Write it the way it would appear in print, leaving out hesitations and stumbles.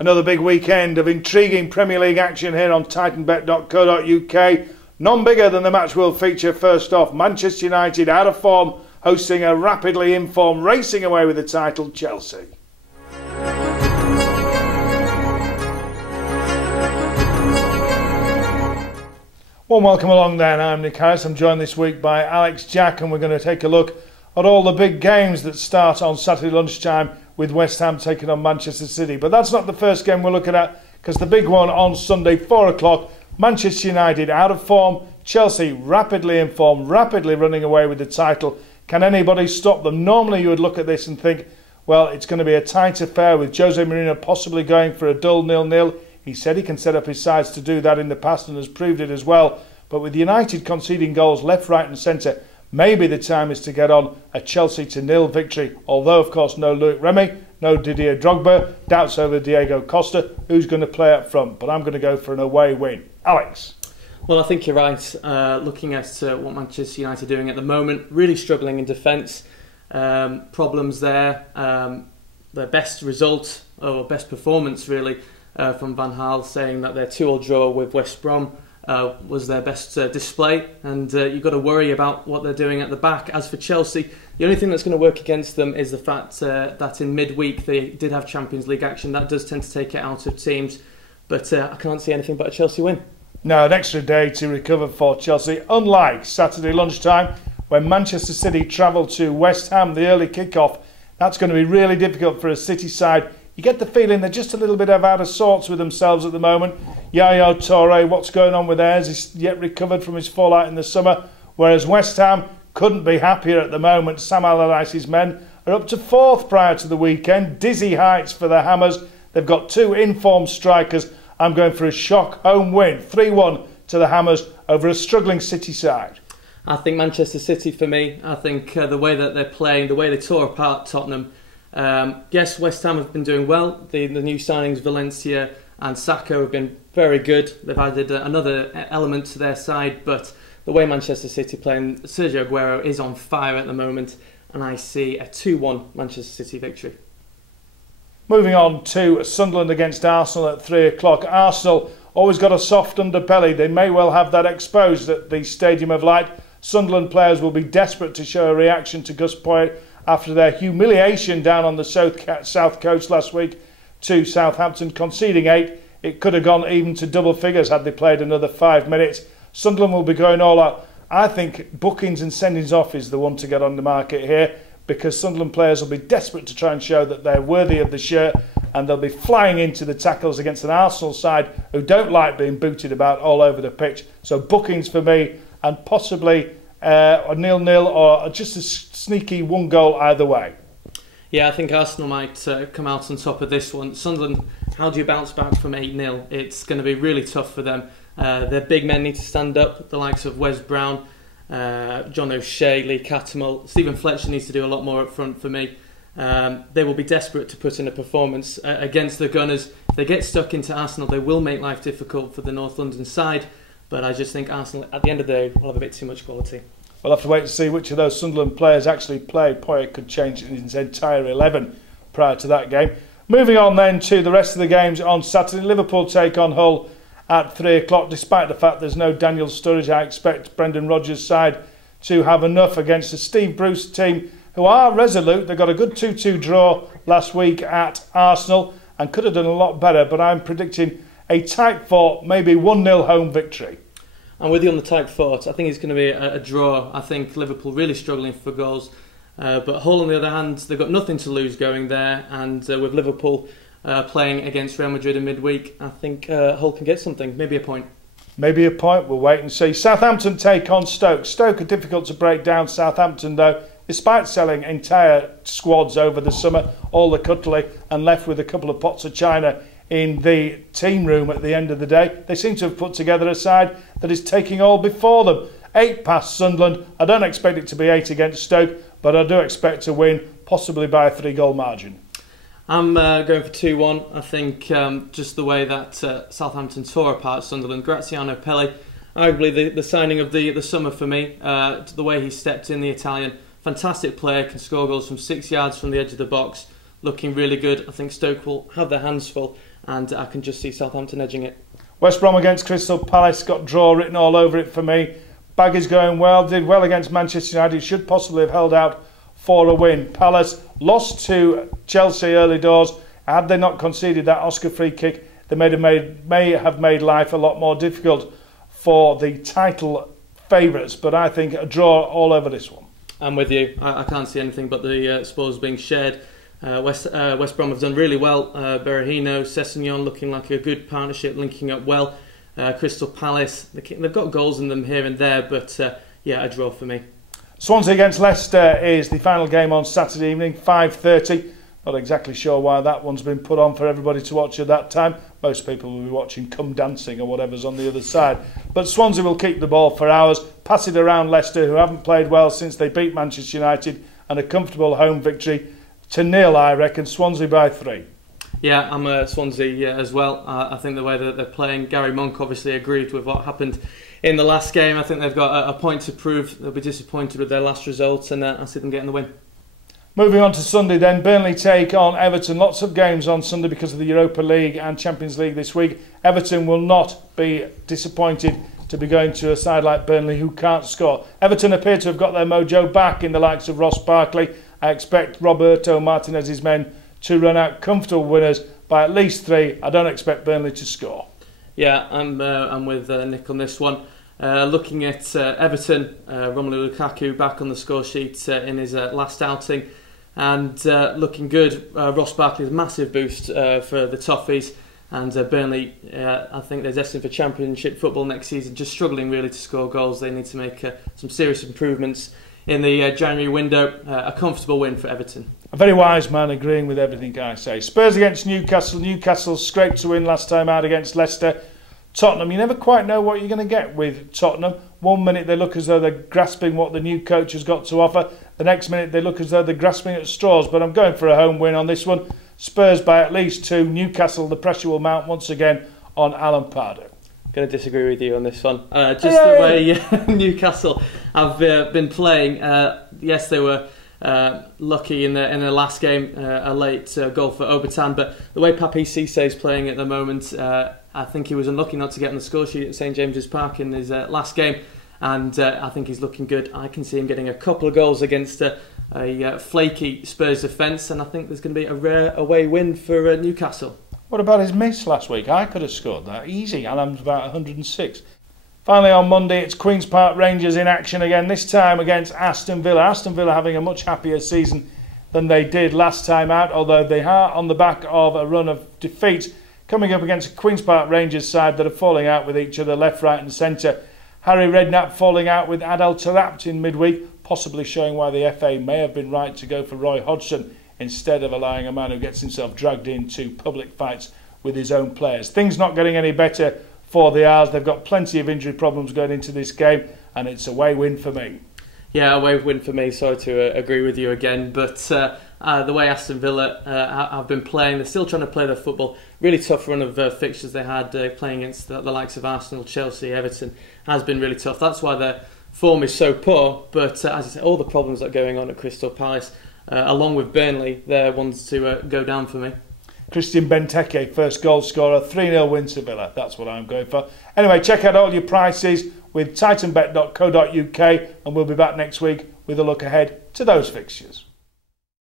Another big weekend of intriguing Premier League action here on Titanbet.co.uk. None bigger than the match we'll feature first off. Manchester United out of form, hosting a rapidly informed, racing away with the title, Chelsea. Well, welcome along then. I'm Nick Harris. I'm joined this week by Alex Jack, and we're going to take a look at all the big games that start on Saturday lunchtime with West Ham taking on Manchester City. But that's not the first game we're looking at, because the big one on Sunday, 4 o'clock, Manchester United out of form, Chelsea rapidly informed, rapidly running away with the title. Can anybody stop them? Normally you would look at this and think, well, it's going to be a tight affair with Jose Mourinho possibly going for a dull 0-0. He said he can set up his sides to do that in the past and has proved it as well. But with United conceding goals left, right and centre, maybe the time is to get on a Chelsea to 0 victory. Although, of course, no Loic Remy, no Didier Drogba, doubts over Diego Costa, who's going to play up front. But I'm going to go for an away win. Alex? Well, I think you're right. Looking at what Manchester United are doing at the moment, really struggling in defence. Problems there. Their best result, or best performance really, from Van Gaal, saying that their 2-2 draw with West Brom was their best display, and you've got to worry about what they're doing at the back. As for Chelsea, the only thing that's going to work against them is the fact that in midweek they did have Champions League action. That does tend to take it out of teams, but I can't see anything but a Chelsea win. No, an extra day to recover for Chelsea, unlike Saturday lunchtime when Manchester City travel to West Ham, the early kick-off. That's going to be really difficult for a City side. You get the feeling they're just a little bit out of sorts with themselves at the moment. Yaya Toure, what's going on with theirs? He's yet recovered from his fallout in the summer, whereas West Ham couldn't be happier at the moment. Sam Allardyce's men are up to 4th prior to the weekend. Dizzy heights for the Hammers. They've got 2 informed strikers. I'm going for a shock home win, 3-1 to the Hammers over a struggling City side. I think Manchester City for me. I think the way that they're playing, the way they tore apart Tottenham. Yes, West Ham have been doing well. The new signings, Valencia and Sacco, have been very good. They've added another element to their side, but the way Manchester City playing, Sergio Aguero is on fire at the moment, and I see a 2-1 Manchester City victory. Moving on to Sunderland against Arsenal at 3 o'clock. Arsenal always got a soft underbelly. They may well have that exposed at the Stadium of Light. Sunderland players will be desperate to show a reaction to Gus Poyet after their humiliation down on the South Coast last week to Southampton, conceding 8. It could have gone even to double figures had they played another 5 minutes. Sunderland will be going all out. I think bookings and sendings off is the one to get on the market here, because Sunderland players will be desperate to try and show that they're worthy of the shirt, and they'll be flying into the tackles against an Arsenal side who don't like being booted about all over the pitch. So bookings for me, and possibly a 0-0 or just a sneaky 1 goal either way. Yeah, I think Arsenal might come out on top of this one. Sunderland, how do you bounce back from 8-0? It's going to be really tough for them. Their big men need to stand up, the likes of Wes Brown, John O'Shea, Lee Cattermole. Stephen Fletcher needs to do a lot more up front for me. They will be desperate to put in a performance against the Gunners. If they get stuck into Arsenal, they will make life difficult for the North London side. But I just think Arsenal, at the end of the day, will have a bit too much quality. We'll have to wait to see which of those Sunderland players actually play. Poyet could change his entire 11 prior to that game. Moving on then to the rest of the games on Saturday. Liverpool take on Hull at 3 o'clock. Despite the fact there's no Daniel Sturridge, I expect Brendan Rodgers' side to have enough against the Steve Bruce team, who are resolute. They got a good 2-2 draw last week at Arsenal and could have done a lot better, but I'm predicting a tight fought, maybe 1-0 home victory. I'm with you on the tight fought. I think it's going to be a draw. I think Liverpool really struggling for goals. But Hull, on the other hand, they've got nothing to lose going there. And with Liverpool playing against Real Madrid in midweek, I think Hull can get something, maybe a point. Maybe a point, we'll wait and see. Southampton take on Stoke. Stoke are difficult to break down. Southampton, though, despite selling entire squads over the summer, all the cutlery, and left with a couple of pots of china in the team room at the end of the day, they seem to have put together a side that is taking all before them. 8 past Sunderland. I don't expect it to be 8 against Stoke, but I do expect to win, possibly by a 3-goal margin. I'm going for 2-1. I think just the way that Southampton tore apart Sunderland. Graziano Pelle, arguably the signing of the summer for me. The way he stepped in, the Italian, fantastic player, can score goals from 6 yards from the edge of the box. looking really good. I think Stoke will have their hands full, and I can just see Southampton edging it. West Brom against Crystal Palace, got draw written all over it for me. Baggy's going well, did well against Manchester United, should possibly have held out for a win. Palace lost to Chelsea early doors. Had they not conceded that Oscar free kick, they may have made life a lot more difficult for the title favourites, but I think a draw all over this one. I'm with you. I can't see anything but the spoils being shared. West Brom have done really well. Berahino, Sessegnon looking like a good partnership, linking up well. Crystal Palace, they've got goals in them here and there, but a draw for me. Swansea against Leicester is the final game on Saturday evening, 5:30. Not exactly sure why that one's been put on for everybody to watch at that time. Most people will be watching Come Dancing or whatever's on the other side. But Swansea will keep the ball for hours, pass it around Leicester, who haven't played well since they beat Manchester United, and a comfortable home victory to 0, I reckon. Swansea by 3. Yeah, I'm a Swansea as well. I think the way that they're playing, Gary Monk obviously agreed with what happened in the last game. I think they've got a point to prove. They'll be disappointed with their last results, and I see them getting the win. Moving on to Sunday then, Burnley take on Everton. Lots of games on Sunday because of the Europa League and Champions League this week. Everton will not be disappointed to be going to a side like Burnley who can't score. Everton appear to have got their mojo back in the likes of Ross Barkley. I expect Roberto Martinez's men to run out comfortable winners by at least 3. I don't expect Burnley to score. Yeah, I'm with Nick on this one. Looking at Everton, Romelu Lukaku back on the score sheet in his last outing. And looking good. Ross Barkley's a massive boost for the Toffees, and Burnley, I think they're destined for Championship football next season, just struggling really to score goals. They need to make some serious improvements in the January window. A comfortable win for Everton. A very wise man agreeing with everything I say. Spurs against Newcastle. Newcastle scraped to win last time out against Leicester. Tottenham, you never quite know what you're going to get with Tottenham. One minute they look as though they're grasping what the new coach has got to offer. The next minute they look as though they're grasping at straws. But I'm going for a home win on this one. Spurs by at least 2. Newcastle, the pressure will mount once again on Alan Pardew. I'm going to disagree with you on this one. Just the way Newcastle have been playing. Yes, they were lucky in the last game, a late goal for Obertan. But the way Papi Cisse is playing at the moment, I think he was unlucky not to get on the score sheet at St James's Park in his last game, and I think he's looking good. I can see him getting a couple of goals against a flaky Spurs defence, and I think there's going to be a rare away win for Newcastle. What about his miss last week? I could have scored that easy, and I'm about 106. Finally on Monday, it's Queen's Park Rangers in action again, this time against Aston Villa. Aston Villa having a much happier season than they did last time out, although they are on the back of a run of defeats, coming up against a Queen's Park Rangers side that are falling out with each other left, right and centre. Harry Redknapp falling out with Adel Taarabt in midweek, possibly showing why the FA may have been right to go for Roy Hodgson instead of allowing a man who gets himself dragged into public fights with his own players. Things not getting any better for the Owls. They've got plenty of injury problems going into this game, and it's a away win for me. Yeah, away win for me. Sorry to agree with you again, but the way Aston Villa have been playing, they're still trying to play their football. Really tough run of fixtures they had playing against the likes of Arsenal, Chelsea, Everton has been really tough. That's why their form is so poor. But as I say, all the problems that are going on at Crystal Palace, along with Burnley, they're ones to go down for me. Christian Benteke, first goal scorer, 3-0 win to Villa. That's what I'm going for. Anyway, check out all your prices with Titanbet.co.uk, and we'll be back next week with a look ahead to those fixtures.